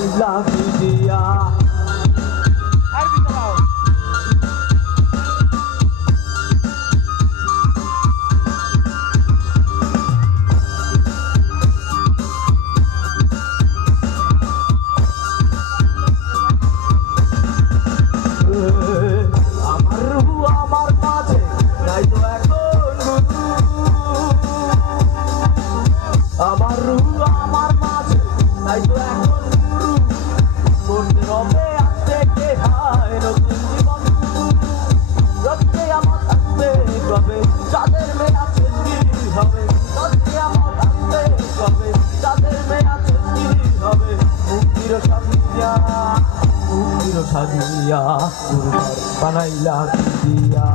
বানাইলা কি দিয়া আমার রূহ আমার মাঝে নাই তো এখন আমার রূহ আমার মাঝে নাই তো এখন করতে হবে আসতে কে হায় নতুন জীবন রক্তে আমার থাকতে কবে যাদের মেয়ে আছে কি হবে রক্তে আমার থাকতে কবে যাদের মেয়ে আছে কি হবে মুক্তির সাজিয়া মুক্তির সাজিয়া বানাইলা কি দিয়া